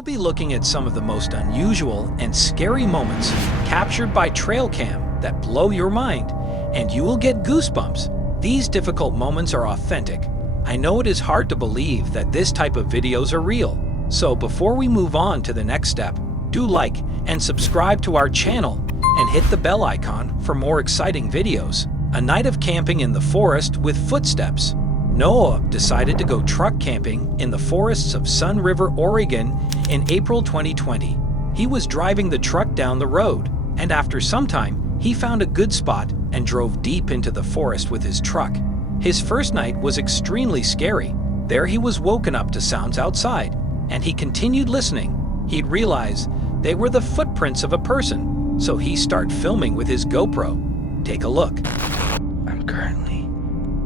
We'll be looking at some of the most unusual and scary moments captured by Trailcam that blow your mind, and you will get goosebumps. These difficult moments are authentic. I know it is hard to believe that this type of videos are real. So before we move on to the next step, do like and subscribe to our channel and hit the bell icon for more exciting videos. A night of camping in the forest with footsteps. Noah decided to go truck camping in the forests of Sun River, Oregon in April 2020. He was driving the truck down the road, and after some time, he found a good spot and drove deep into the forest with his truck. His first night was extremely scary. There he was woken up to sounds outside, and he continued listening. He'd realized they were the footprints of a person, so he started filming with his GoPro. Take a look. I'm currently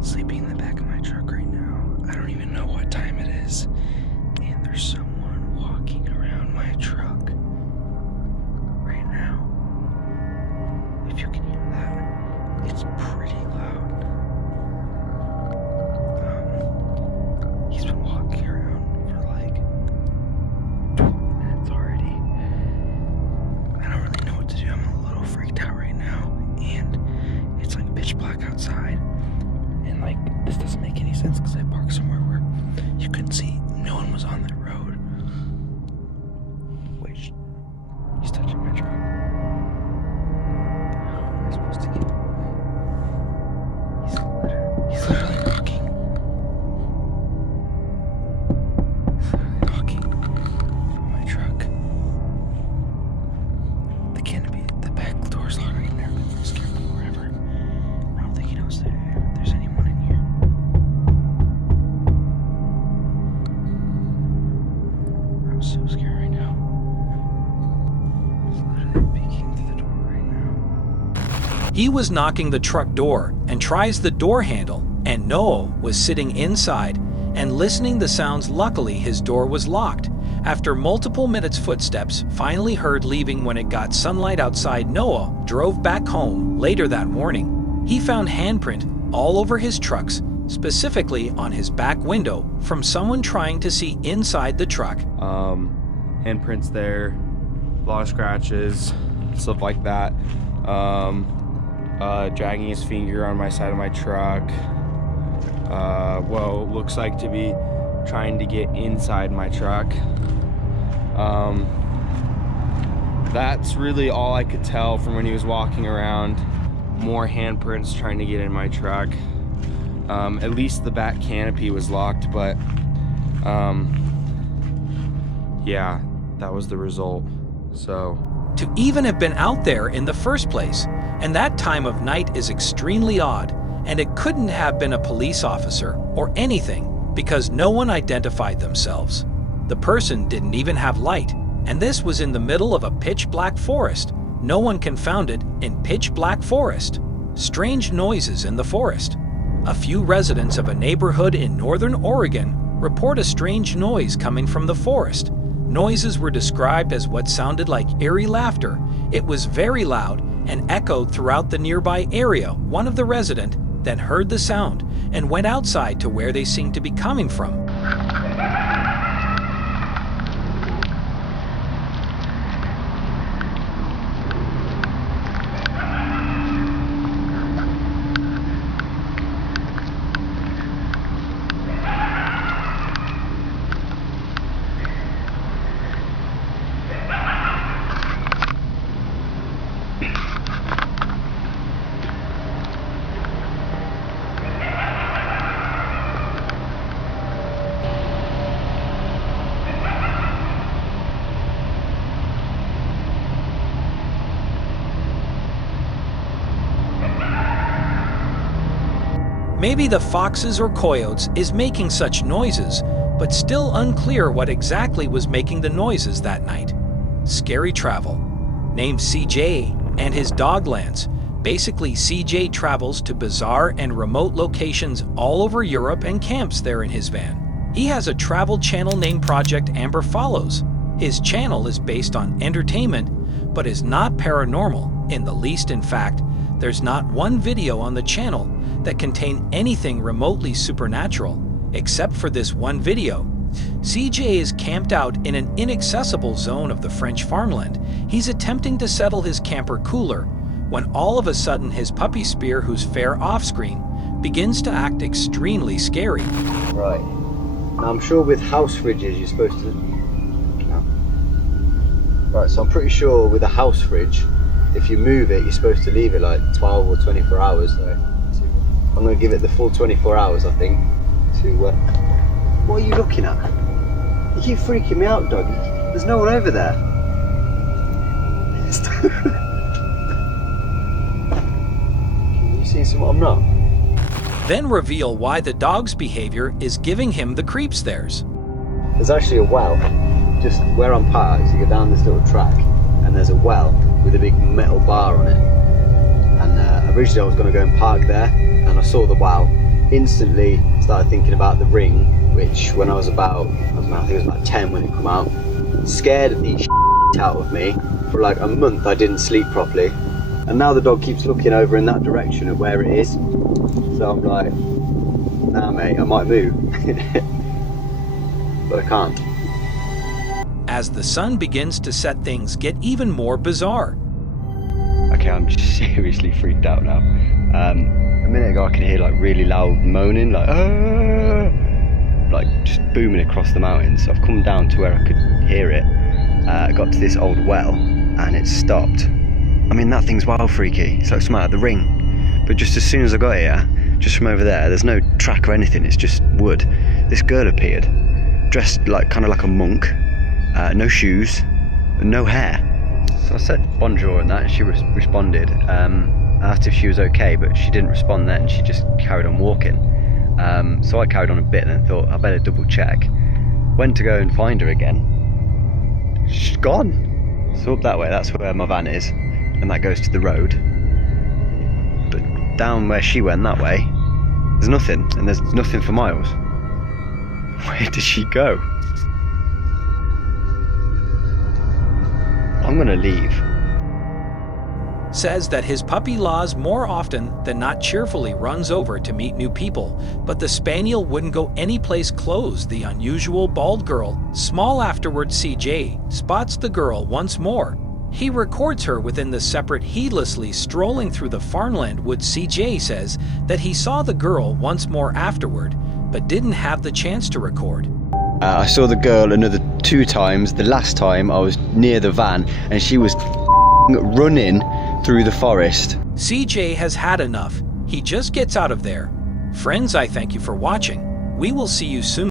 sleeping in the back of my truck right now. I don't even know what time it is. And there's someone walking around my truck right now. If you can hear that, it's pretty loud. He's been walking around for like 12 minutes already. I don't really know what to do. I'm a little freaked out right now. And it's like pitch black outside, and like this doesn't make any sense because I parked somewhere where you couldn't see. No one was on that road. Wait, he's touching my truck. How am I supposed to get? He's literally knocking. He's literally knocking on my truck. The canopy, the back door's locked right there. I'm scared of him wherever. I don't think he knows that there's anyone in here. I'm so scared right now. He's literally peeking through the door right now. He was knocking the truck door and tries the door handle, and Noah was sitting inside and listening the sounds. Luckily, his door was locked. After multiple minutes, footsteps finally heard leaving. When it got sunlight outside, Noah drove back home. Later that morning, he found handprint all over his trucks, specifically on his back window from someone trying to see inside the truck. Handprints there, a lot of scratches, stuff like that. Dragging his finger on my side of my truck. Looks like to be trying to get inside my truck. That's really all I could tell from when he was walking around. More handprints trying to get in my truck. At least the back canopy was locked, but yeah, that was the result. So To even have been out there in the first place, and that time of night is extremely odd, and it couldn't have been a police officer or anything because no one identified themselves. The person didn't even have light, and this was in the middle of a pitch black forest. No one can found it in pitch black forest. Strange noises in the forest. A few residents of a neighborhood in northern Oregon report a strange noise coming from the forest. Noises were described as what sounded like eerie laughter. It was very loud and echoed throughout the nearby area. One of the residents then heard the sound and went outside to where they seemed to be coming from. Maybe the foxes or coyotes is making such noises, but still unclear what exactly was making the noises that night. Scary Travel, named CJ, and his dog Lance. Basically, CJ travels to bizarre and remote locations all over Europe and camps there in his van. He has a travel channel named Project Amber Follows. His channel is based on entertainment, but is not paranormal in the least. In fact, there's not one video on the channel that contain anything remotely supernatural, except for this one video CJ is camped out in an inaccessible zone of the French farmland. He's attempting to settle his camper cooler when all of a sudden his puppy Spear, who's fair off-screen, begins to act extremely scary. Right. Now I'm sure with house fridges you're supposed to... No. Right, so I'm pretty sure with a house fridge, if you move it, you're supposed to leave it like 12 or 24 hours. So I'm going to give it the full 24 hours, I think, to... What are you looking at? You keep freaking me out, dog. There's no one over there. You seeing something I'm not? Then reveal why the dog's behavior is giving him the creeps there's. There's actually a well, just where I'm parked. You go down this little track, and there's a well with a big metal bar on it. And originally I was going to go and park there, and I saw the well. Instantly started thinking about the ring, which when I was about, I think it was about 10 when it came out, scared the out of me. For like a month I didn't sleep properly, and now the dog keeps looking over in that direction at where it is. So I'm like, nah mate, I might move. But I can't. As the sun begins to set, things get even more bizarre. Okay, I'm just seriously freaked out now. A minute ago I could hear like really loud moaning, like just booming across the mountains. So I've come down to where I could hear it. I got to this old well and it stopped. I mean, that thing's wild freaky. It's like something out of the Ring. But just as soon as I got here, just from over there, there's no track or anything, it's just wood. This girl appeared, dressed like kind of like a monk, no shoes, no hair. So I said bonjour and that, and she responded. I asked if she was okay, but she didn't respond then, she just carried on walking. So I carried on a bit and then thought, I better double check. Went to go and find her again. She's gone. So up that way, that's where my van is, and that goes to the road. But down where she went that way, there's nothing, and there's nothing for miles. Where did she go? I'm gonna leave. Says that his puppy Laz more often than not cheerfully runs over to meet new people, but the spaniel wouldn't go anyplace close. The unusual bald girl. Small afterwards, CJ spots the girl once more. He records her within the separate, heedlessly strolling through the farmland woods. CJ says that he saw the girl once more afterward, but didn't have the chance to record. I saw the girl another 2 times. The last time I was near the van and she was running through the forest. CJ has had enough. He just gets out of there. Friends, I thank you for watching. We will see you soon.